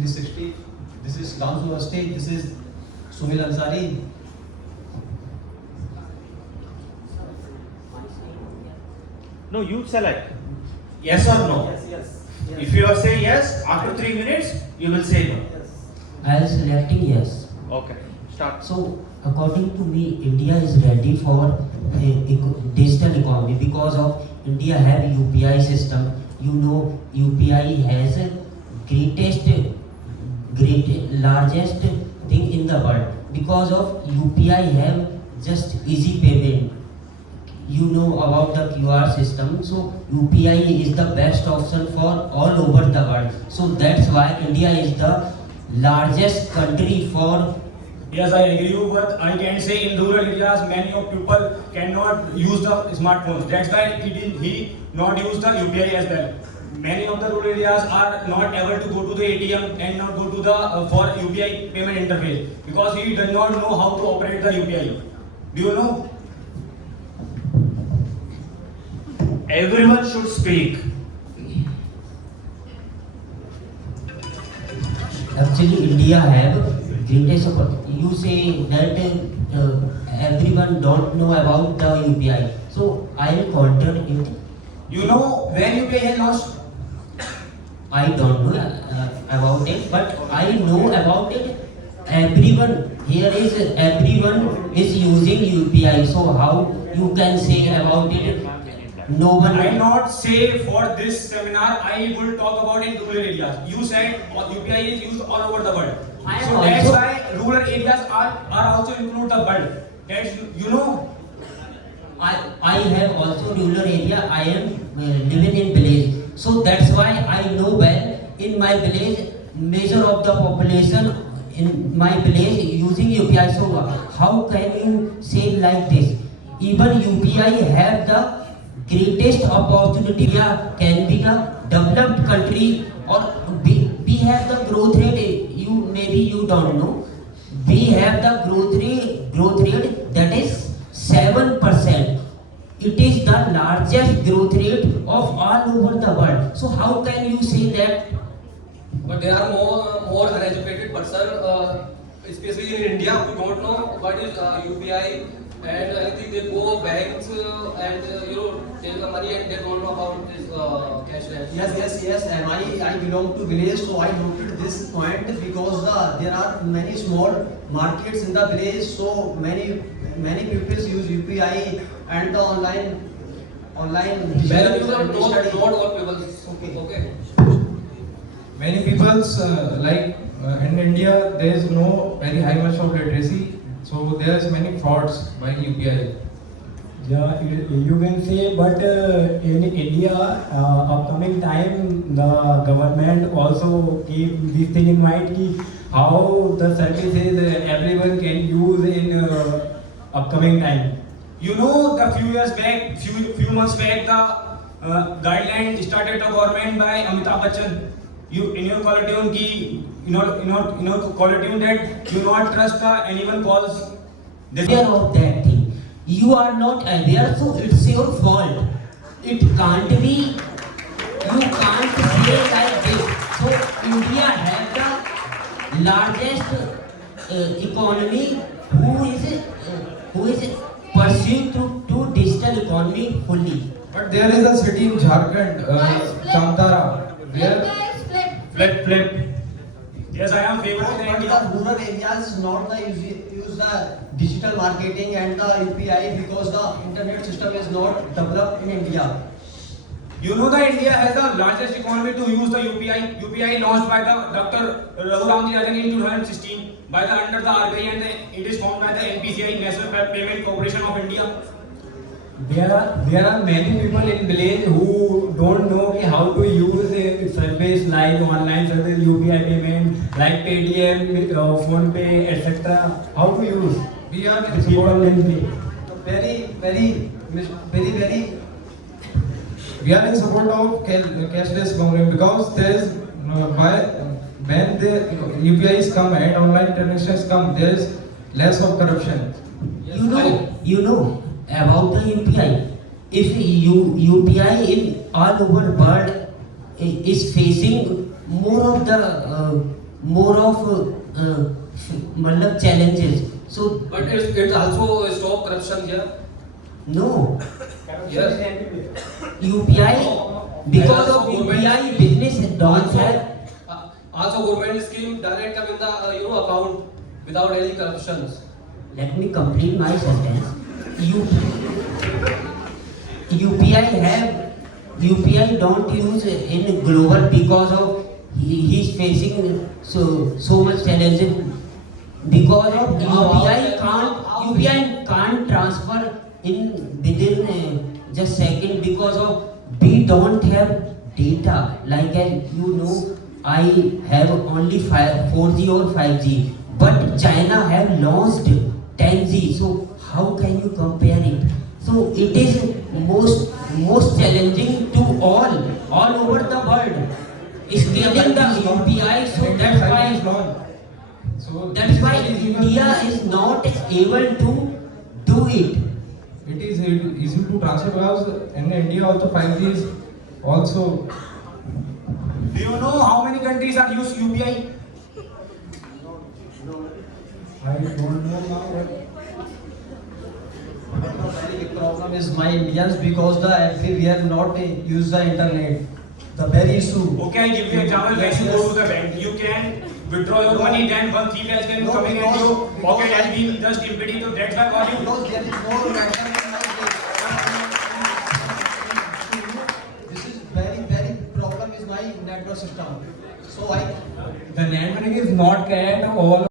360. This is Kansu Asti. This is Sunil Ansari. No, you select. Yes or no? Yes. If you are saying yes, after 3 minutes, you will say no. I am selecting yes. Okay, start. So, according to me, India is ready for digital economy because of India have UPI system. You know, UPI has largest thing in the world. Because of UPI have just easy payment. You know about the QR system, so UPI is the best option for all over the world. So that's why India is the largest country for. Yes, I agree with what I can say. In rural areas, many of people cannot use the smartphones. That's why he not use the UPI as well. Many of the rural areas are not able to go to the ATM and not go to the for UPI payment interface because he does not know how to operate the UPI. Do you know? Everyone should speak. Actually, India have greatest support. You say that everyone don't know about the UPI. So I will counter it. You know when UPI has launched? I don't know about it, but I know about it. Everyone is using UPI. So how you can say about it? No one. I not say for this seminar. I will talk about in rural areas. You said UPI is used all over the world. So that's why rural areas are also include the world. That's you know. I have also rural area. I am living in village, so that's why I know well. In my village, measure of the population in my village using UPI. So how can you say like this? Even UPI have the greatest opportunity. India can be the developed country, or we have the growth rate. You don't know. We have the growth rate that is 7%. It is the largest growth rate of all over the world. So how can you say that? But there are more uneducated person, especially in India, who don't know what is UPI, and I think they go banks and take the money and they don't know about this cashless. Yes. And I belong to village, so I noted this point because there are many small markets in the village. So many people use UPI and the online. Many people don't all people. Okay. Many people's in India there is no very high much of literacy, so there is many frauds by UPI. Yeah, you can say, but in India, upcoming time, the government also keep this thing in mind ki how the services everyone can use in upcoming time. You know, the few months back, the guideline started the government by Amitabh Bachchan. You in your caller tune ki, caller tune that you not trust anyone calls. Aware of that thing. You are not aware, so it's your fault. It can't be. You can't say like this. So India has the largest economy who is pursuing to digital economy fully. But there is a city in Jharkhand, Jamtara, where Flip. Yes, I am favorite in But India. the rural areas not use the digital marketing and the UPI because the internet system is not developed in India. You know that India has the largest economy to use the UPI. UPI launched by the Dr. Raghuram Rajan in 2016 by the under the RBI and it is formed by the NPCI, National Payment Corporation of India. There are many people in village who don't know ki how to use a service like online service, UPI payment, like Paytm, PhonePe, etc. How to use? we are in The people support, will be. Very we are in support of cashless government because there is when the UPIs come and online transactions come, there is less of corruption. You know about the UPI. If UPI in all over world is facing more of the more of challenges. So But it also stop corruption here. no, Yes. UPI, because of UPI business don't have. Also government scheme direct come in the account without any corruptions. Let me complete my sentence. UPI don't use in global because of he's facing so much challenges because of UPI can't transfer in within just second because of we don't have data like I have only 4G or 5G but China have launched 10G, so how can you compare it? So it is most challenging to all over the world. Scaling the UPI, so that's why India is not able to do it. It is easy to transfer because in India also 5G is also. Do you know how many countries are use UPI? I don't know now. The very big problem is my Indians because actually we have not used the internet. The very issue. Okay, I give you example. When you go to the bank, you can withdraw your money. Then one thief can No, coming at because- your pocket because and being just impeding. So that's why what you. Because there is no network in my place. This is very problem is my network system. So The network is not at all.